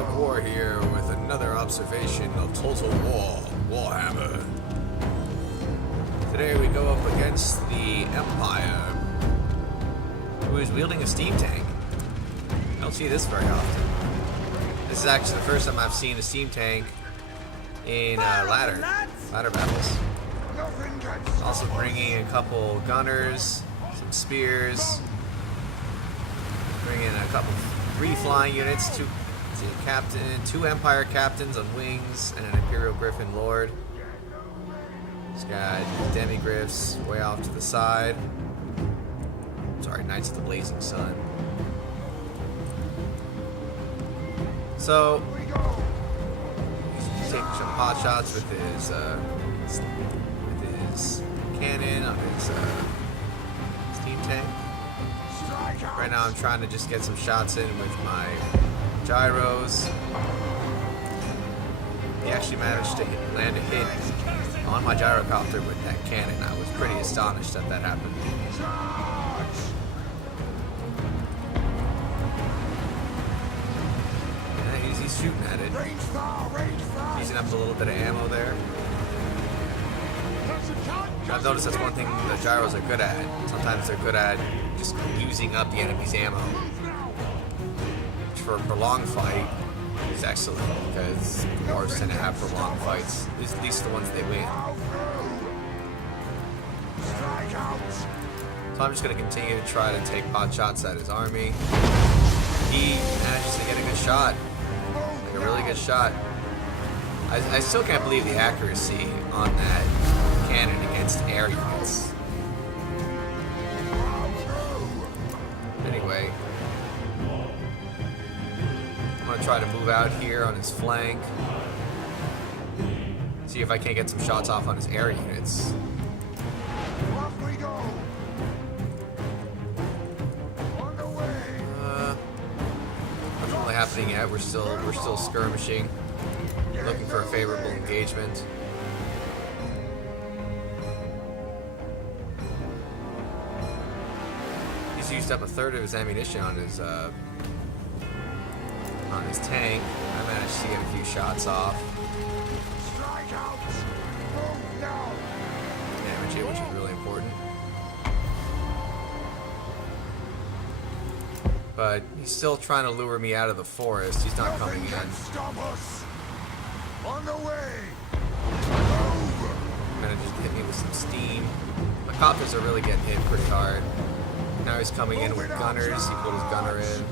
Have War here with another observation of Total War, Warhammer. Today we go up against the Empire, who is wielding a steam tank. I don't see this very often. This is actually the first time I've seen a steam tank in ladder battles. Also bringing a couple gunners, some spears, bringing a couple, 3 flying units, two Empire captains on wings, and an Imperial Griffin Lord. He's got demigriffs way off to the side. Sorry, Knights of the Blazing Sun. So he's taking some pot shots with his cannon on his steam tank. Right now I'm trying to just get some shots in with my gyros. He actually managed to land a hit on my gyrocopter with that cannon. I was pretty astonished that that happened. Yeah, he's shooting at it. Using up a little bit of ammo there. I've noticed that's one thing the gyros are good at. Sometimes they're good at just using up the enemy's ammo. Which for a prolonged fight is excellent, because wars tend to have prolonged fights. At least the ones they win. So I'm just going to continue to try to take pot shots at his army. He manages to get a good shot. Like a really good shot. I still can't believe the accuracy on that cannon against air units. Anyway, I'm going to try to move out here on his flank. See if I can't get some shots off on his air units. Nothing really happening yet. We're still skirmishing, looking for a favorable engagement. He's used up a third of his ammunition on his tank. I managed to get a few shots off. Damage it, which is really important. But he's still trying to lure me out of the forest. He's not coming in. On the way. Manages to hit me with some steam. My copters are really getting hit pretty hard. Now he's coming in with gunners. He put his gunner in.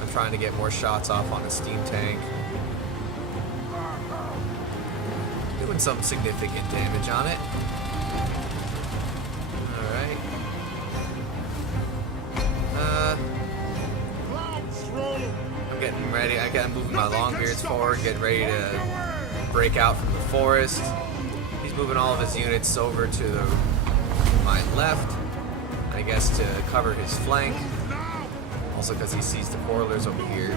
I'm trying to get more shots off on his steam tank. Doing some significant damage on it. Alright. I'm getting ready. I'm moving my longbeards forward, getting ready to break out from the forest. He's moving all of his units over to my left, I guess to cover his flank. Also because he sees the quarrelers over here.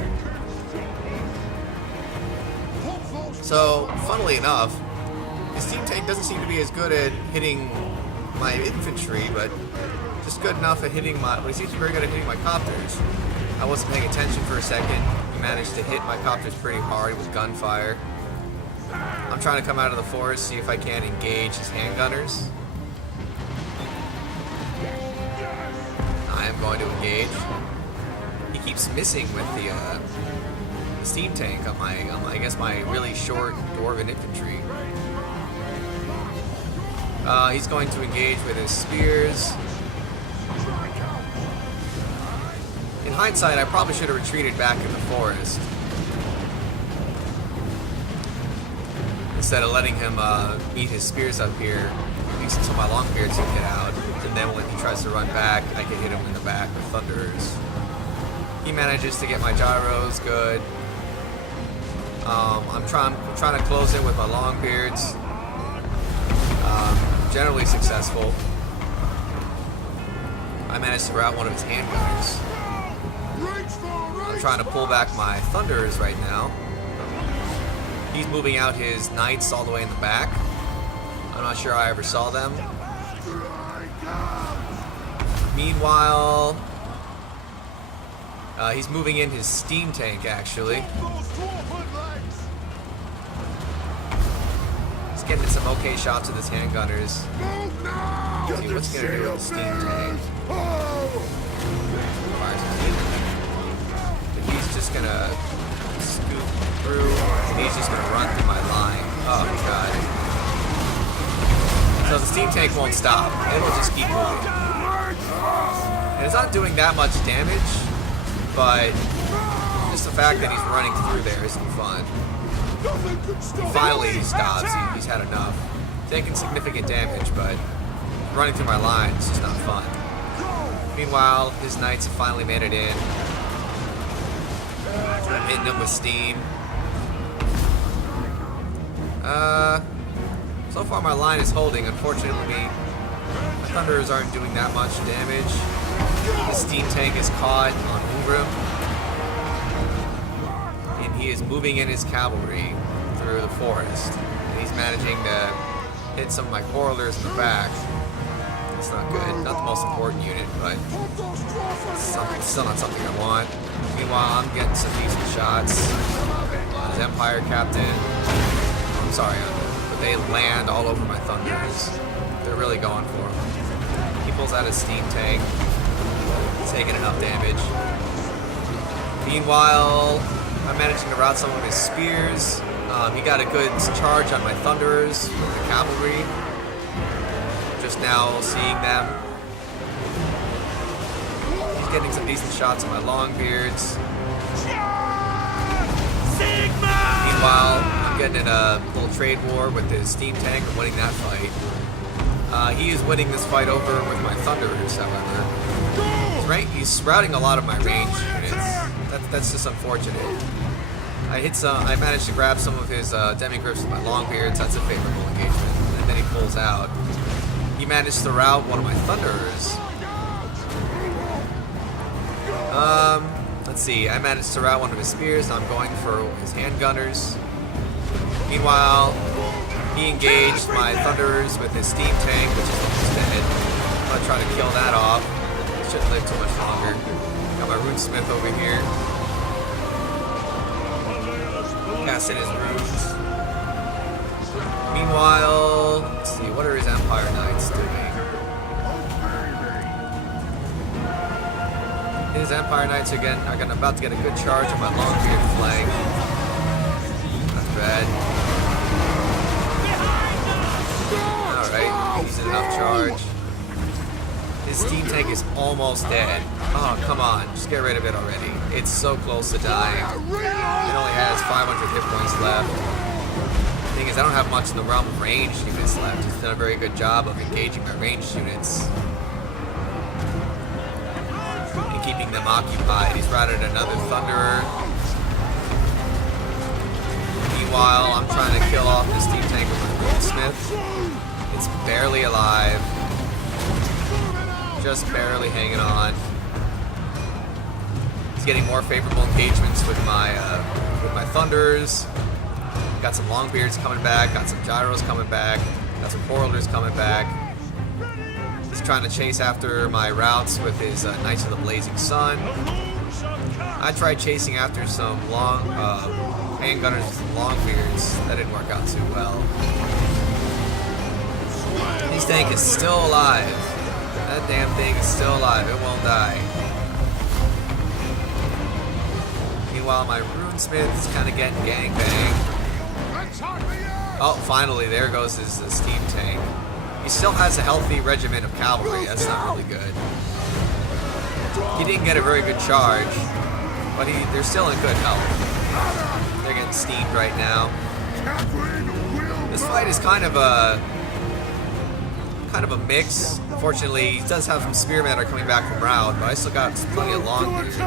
So, funnily enough, his steam tank doesn't seem to be as good at hitting my infantry, but just good enough at hitting my... But he seems very good at hitting my copters. I wasn't paying attention for a second. He managed to hit my copters pretty hard with gunfire. I'm trying to come out of the forest, see if I can engage his handgunners. I am going to engage. He keeps missing with the steam tank on my, I guess my really short dwarven infantry. He's going to engage with his spears. In hindsight, I probably should have retreated back in the forest instead of letting him meet his spears up here, so my longbeards can get out, and then when he tries to run back, I can hit him in the back with thunderers. He manages to get my gyros good. I'm trying to close in with my longbeards. Generally successful. I managed to rout one of his handgunners. I'm trying to pull back my thunderers right now. He's moving out his knights all the way in the back. I'm not sure I ever saw them. Meanwhile, He's moving in his steam tank, actually. He's getting some okay shots with his handgunners. Let's see what's gonna do with the steam tank. But he's just gonna scoop through, and he's just gonna run through my line. Oh my god. So the steam tank won't stop. It'll just keep moving. And it's not doing that much damage, but just the fact that he's running through there isn't fun. Finally he stops. He's had enough. Taking significant damage, but running through my line is just not fun. Meanwhile, his knights have finally made it in. I'm hitting them with steam. So far my line is holding. Unfortunately, my thunderers aren't doing that much damage. The steam tank is caught on Umbrum, and he is moving in his cavalry through the forest. And he's managing to hit some of my corridors in the back. It's not good. Not the most important unit, but it's still not something I want. Meanwhile, I'm getting some decent shots. His Empire captain. I'm sorry, but they land all over my thunders. They're really going for him. He pulls out his steam tank, taking enough damage. Meanwhile, I'm managing to rout some of his spears. He got a good charge on my thunderers with the cavalry. Just now seeing them. He's getting some decent shots on my longbeards. Meanwhile, I'm getting in a little trade war with his steam tank and winning that fight. He is winning this fight over with my thunderers, however. He's routing a lot of my range units. That's just unfortunate. I managed to grab some of his demigriffs with my longbeards. That's a favorable engagement. And then he pulls out. He managed to rout one of my thunderers. Let's see. I managed to rout one of his spears. Now I'm going for his handgunners. Meanwhile, he engaged my thunderers with his steam tank, which is almost dead. I'm gonna try to kill that off. Shouldn't live too much longer. Got my runesmith over here. Casting his runes. Meanwhile, let's see, what are his Empire Knights doing? His Empire Knights are about to get a good charge on my Longbeard flank. Not bad. Alright, he's in enough charge. His steam tank is almost dead. Oh, come on. Just get rid of it already. It's so close to dying. It only has 500 hit points left. The thing is, I don't have much in the realm of ranged units left. He's done a very good job of engaging my ranged units and keeping them occupied. He's routed another Thunderer. Meanwhile, I'm trying to kill off this steam tank with my Goldsmith. It's barely alive. Just barely hanging on. He's getting more favorable engagements with my thunders. Got some longbeards coming back. Got some gyros coming back. Got some corridors coming back. He's trying to chase after my routes with his Knights of the Blazing Sun. I tried chasing after some handgunners with some longbeards. That didn't work out too well. His tank is still alive. That damn thing is still alive. It won't die. Meanwhile, my runesmith is kind of getting gangbanged. Oh, finally, there goes his steam tank. He still has a healthy regiment of cavalry. That's not really good. He didn't get a very good charge, but they're still in good health. They're getting steamed right now. This fight is kind of a mix. Unfortunately, he does have some spearmen that are coming back from rout, but I still got plenty of longbeards.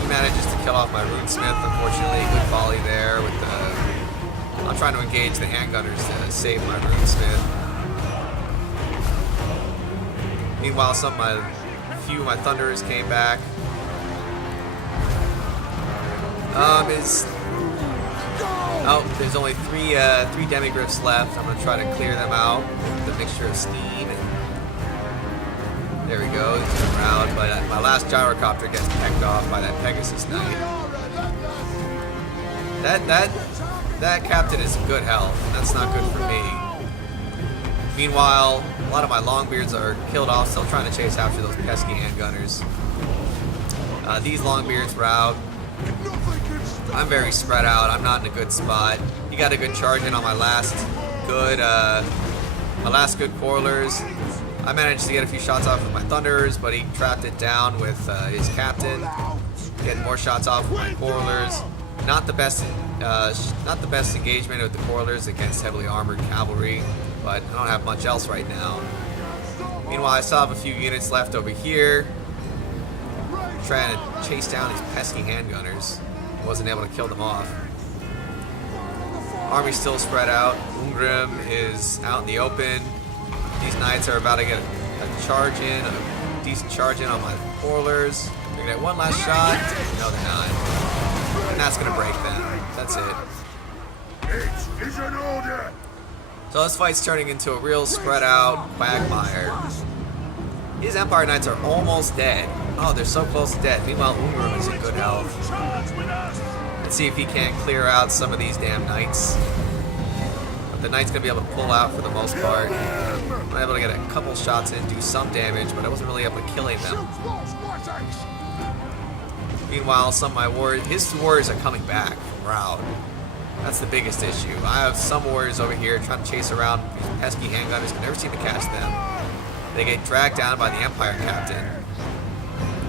He manages to kill off my runesmith. Unfortunately, good volley there with the. I'm trying to engage the handgunners to save my runesmith. Meanwhile, a few of my thunderers came back. There's only three demigriffs left. I'm gonna try to clear them out with a mixture of steam and There we go. Around, but my last gyrocopter gets pecked off by that Pegasus Knight. That captain is in good health, and that's not good for me. Meanwhile, a lot of my Longbeards are killed off, still trying to chase after those pesky handgunners. These Longbeards were out. I'm very spread out. I'm not in a good spot. He got a good charge in on my last good Quarrelers. I managed to get a few shots off with my Thunderers, but he trapped it down with his captain. Getting more shots off with my Quarrelers. Not the best engagement with the Quarrelers against heavily armored cavalry, but I don't have much else right now. Meanwhile, I still have a few units left over here, trying to chase down these pesky handgunners. Wasn't able to kill them off. Army's still spread out. Ungrim is out in the open. These knights are about to get a charge in, a decent charge in on my Quarrelers. They're gonna get one last shot. No, they're not. And that's gonna break them. That's it. It is an order. So this fight's turning into a real spread out quagmire. These Empire Knights are almost dead. Oh, they're so close to dead. Meanwhile, Ungrim is in good health. Let's see if he can't clear out some of these damn knights. But the knight's gonna be able to pull out for the most part. I'm able to get a couple shots in, do some damage, but I wasn't really able to kill them. Meanwhile, some of my warriors, his warriors are coming back from rout. That's the biggest issue. I have some warriors over here trying to chase around these pesky handgunners, can never seem to catch them. They get dragged down by the Empire captain,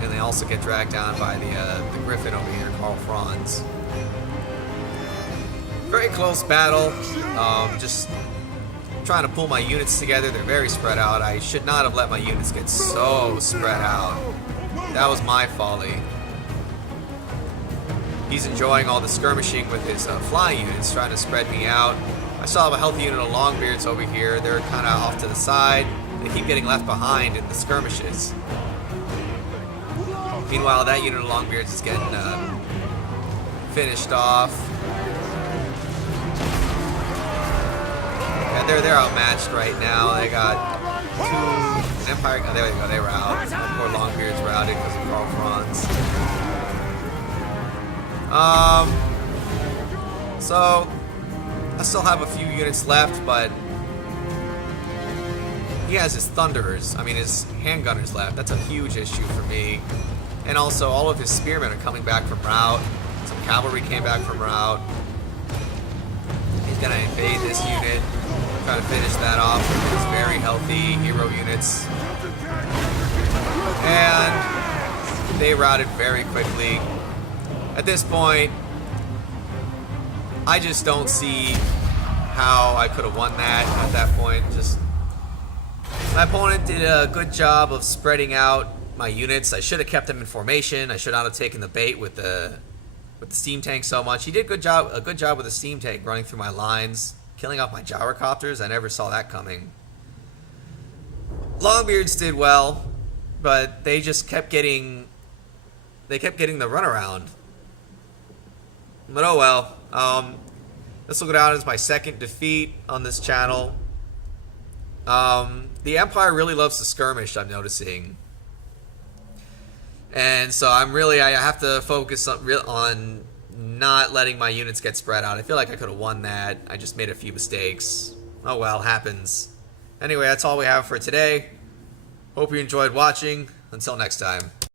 and they also get dragged down by the Griffin over here, Karl Franz. Very close battle. Just trying to pull my units together. They're very spread out. I should not have let my units get so spread out. That was my folly. He's enjoying all the skirmishing with his flying units, trying to spread me out. I still have a healthy unit of Longbeards over here. They're kind of off to the side. They keep getting left behind in the skirmishes. Meanwhile, that unit of Longbeards is getting finished off. Yeah, they're outmatched right now. They got two Empire. Oh, there they go. They were out. Poor Longbeards routed because of Karl Franz. So I still have a few units left, but he has his Thunderers, his handgunners left. That's a huge issue for me. And also, all of his spearmen are coming back from rout. Some cavalry came back from rout. He's gonna invade this unit, try to finish that off with his very healthy hero units. And they routed very quickly. At this point, I just don't see how I could have won that at that point. Just my opponent did a good job of spreading out my units. I should have kept them in formation. I should not have taken the bait with the steam tank so much. He did a good job with the steam tank running through my lines, killing off my gyrocopters. I never saw that coming. Longbeards did well, but they just kept getting the runaround. But oh well. This will go down as my second defeat on this channel. The Empire really loves to skirmish, I'm noticing. And so I have to focus on not letting my units get spread out. I feel like I could have won that. I just made a few mistakes. Oh well, happens. Anyway, that's all we have for today. Hope you enjoyed watching. Until next time.